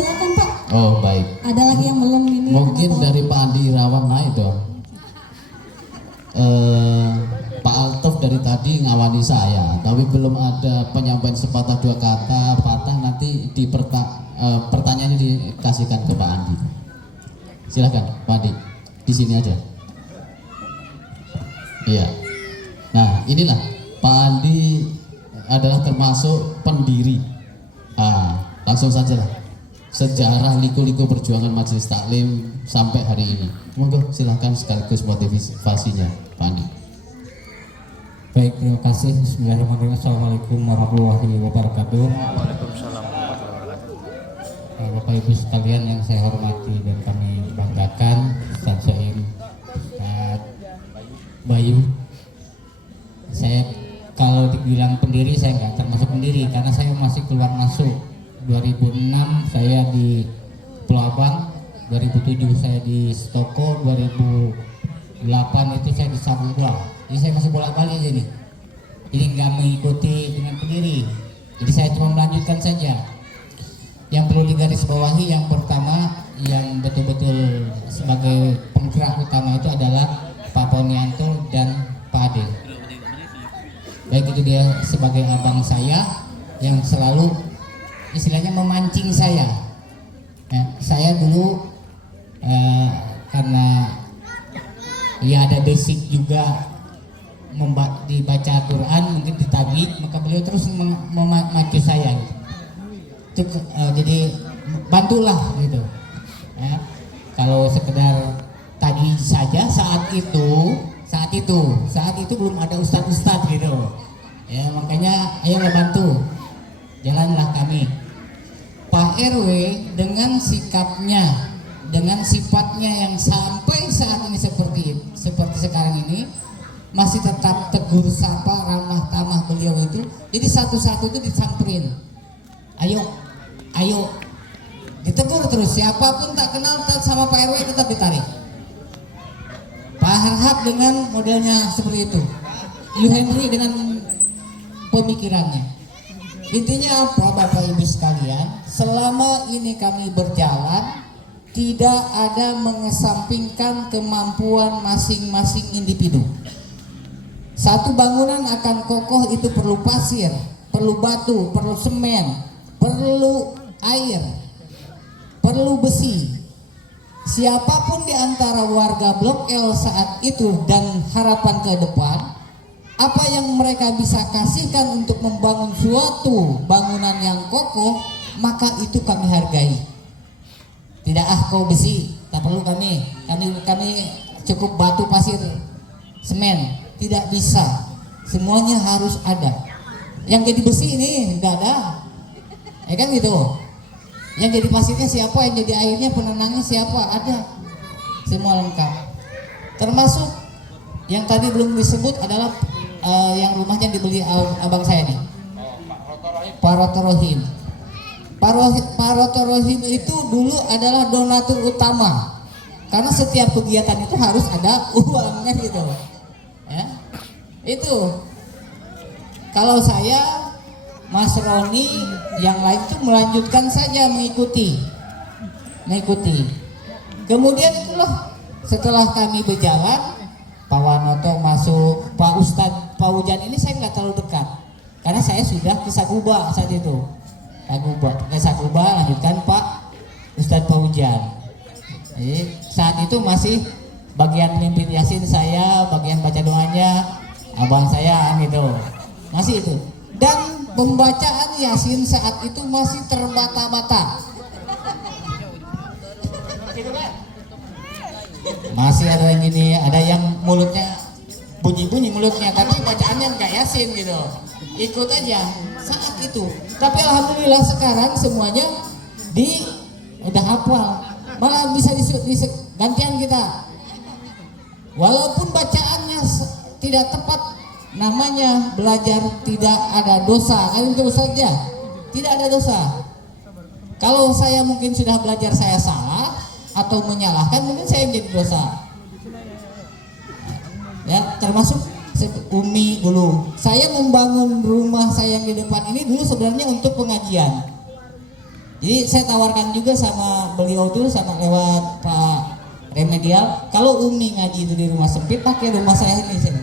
silakan Pak. Oh baik. Ada lagi yang belum ini? Mungkin dari Pak Andi Irawan naik dong. Pak Altof dari tadi ngawani saya, tapi belum ada penyampaian sepatah dua kata patah. Nanti di pertanyaannya dikasihkan ke Pak Andi. Silakan Pak Andi, di sini aja. Iya. Nah inilah Pak Andi adalah termasuk pendiri. Langsung saja lah. Sejarah liku-liku perjuangan Majelis Taklim sampai hari ini. Monggo silahkan sekaligus motivasinya Pak Andi. Baik, terima kasih. Bismillahirrahmanirrahim. Assalamualaikum warahmatullahi wabarakatuh. Waalaikumsalam warahmatullahi wabarakatuh. Bapak Ibu sekalian yang saya hormati dan kami banggakan, Ustaz Soim, Ustaz Bayu. Saya kalau dibilang pendiri, saya nggak termasuk pendiri karena saya masih keluar masuk. 2006 saya di Pulau Abang, 2007 saya di Stoko, 2008 itu saya di Sabungwa. Jadi saya masih bolak-balik aja nih. Jadi nggak mengikuti dengan pendiri. Jadi saya cuma melanjutkan saja. Yang perlu digarisbawahi yang pertama, yang betul-betul sebagai penggerak utama itu adalah Pak Ponianto dan Pak Ade. Baik itu dia sebagai abang saya yang selalu istilahnya memancing saya. Saya dulu karena ya ada basic juga dibaca Quran, mungkin ditabik, maka beliau terus memacu saya. Jadi bantulah gitu. Ya. Kalau sekedar tadi saja saat itu belum ada ustadz gitu. Ya makanya ayolah bantu. Jalanlah kami. Pak RW dengan sikapnya, dengan sifatnya yang sampai saat ini seperti sekarang ini masih tetap tegur sapa, ramah tamah beliau itu. Jadi satu-satu itu disamperin. Ayo, ditegur terus. Siapapun tak kenal sama Pak RW tetap ditarik. Pak Harhab dengan modelnya seperti itu. Yu Henry dengan pemikirannya. Intinya apa Bapak Ibu sekalian, selama ini kami berjalan tidak ada mengesampingkan kemampuan masing-masing individu. Satu bangunan akan kokoh itu perlu pasir, perlu batu, perlu semen, perlu air, perlu besi. Siapapun di antara warga Blok L saat itu dan harapan ke depan, apa yang mereka bisa kasihkan untuk membangun suatu bangunan yang kokoh, maka itu kami hargai. Tidak kau besi, tak perlu kami cukup batu, pasir, semen, tidak bisa. Semuanya harus ada. Yang jadi besi ini tidak ada, ya kan gitu. Yang jadi pasirnya siapa, yang jadi airnya, penenangnya siapa, ada. Semua lengkap. Termasuk yang tadi belum disebut adalah yang rumahnya dibeli abang saya nih, Pak Rotorohim. Pak Rotorohim itu dulu adalah donatur utama, karena setiap kegiatan itu harus ada uangnya gitu. Ya, itu. Kalau saya, Mas Roni, yang lain itu melanjutkan saja mengikuti. Kemudian itulah setelah kami berjalan, Pak Wanoto masuk, Pak Ustadz Pak Ujan ini saya nggak terlalu dekat karena saya sudah ke Saguba saat itu. Saguba lanjutkan Pak Ustadz Pak Ujan. Jadi saat itu masih bagian mimpin Yasin saya, bagian baca doanya abang saya gitu, masih itu. Dan pembacaan Yasin saat itu masih terbata-bata. Masih ada yang gini, ada yang mulutnya bunyi-bunyi mulutnya, tapi bacaannya nggak Yasin gitu. Ikut aja saat itu. Tapi alhamdulillah sekarang semuanya udah hafal. Malah bisa gantian kita. Walaupun bacaannya tidak tepat, namanya belajar tidak ada dosa. Kan itu saja. Tidak ada dosa. Kalau saya mungkin sudah belajar saya salah atau menyalahkan, mungkin saya yang jadi dosa. Ya, termasuk Umi dulu. Saya membangun rumah saya yang di depan ini dulu sebenarnya untuk pengajian. Jadi saya tawarkan juga sama beliau tuh, sama lewat Pak Remedial, kalau Umi ngaji itu di rumah sempit, pakai rumah saya ini sini.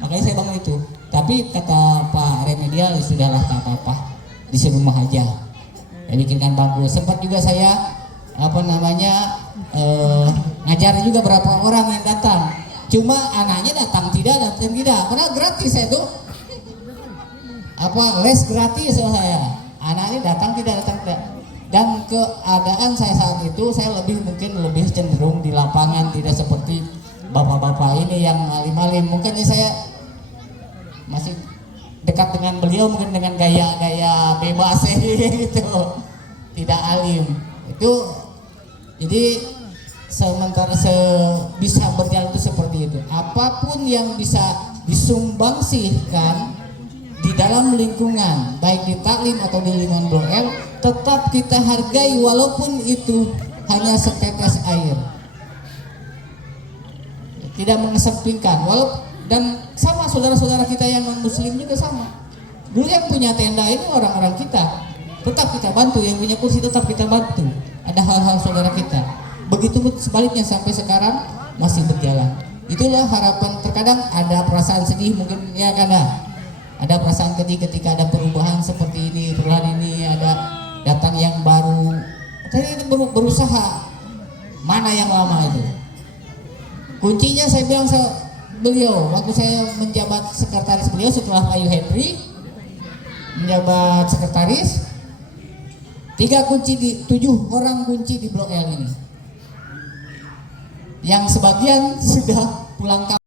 Makanya saya bangun itu. Tapi kata Pak Remedial, ya sudahlah, tak apa-apa, di rumah aja. Saya bikinkan bangku. Sempat juga saya ngajar juga berapa orang yang datang. Cuma anaknya datang tidak, karena gratis saya tuh. Les gratis sama saya. Anaknya datang tidak. Dan keadaan saya saat itu, saya mungkin lebih cenderung di lapangan, tidak seperti bapak-bapak ini yang alim-alim. Mungkin saya masih dekat dengan beliau, mungkin dengan gaya bebas gitu, tidak alim. Itu jadi sementara bisa berjalan itu seperti itu. Apapun yang bisa disumbangsikan di dalam lingkungan, baik di taklim atau di lingkungan Blok M, tetap kita hargai walaupun itu hanya setetes air. Tidak mengesampingkan, dan sama saudara-saudara kita yang non-muslim juga sama. Dulu yang punya tenda ini orang-orang kita, tetap kita bantu. Yang punya kursi tetap kita bantu. Ada hal-hal saudara kita. Begitu sebaliknya sampai sekarang masih berjalan. Itulah harapan. Terkadang ada perasaan sedih mungkin ya, karena ada perasaan ketika ada perubahan seperti ini, perubahan ini, ada datang yang baru. Saya itu berusaha, mana yang lama itu. Kuncinya saya bilang beliau, waktu saya menjabat sekretaris beliau setelah Pak Henry menjabat sekretaris, 7 orang kunci di Blok L ini. Yang sebagian sudah pulang kampung.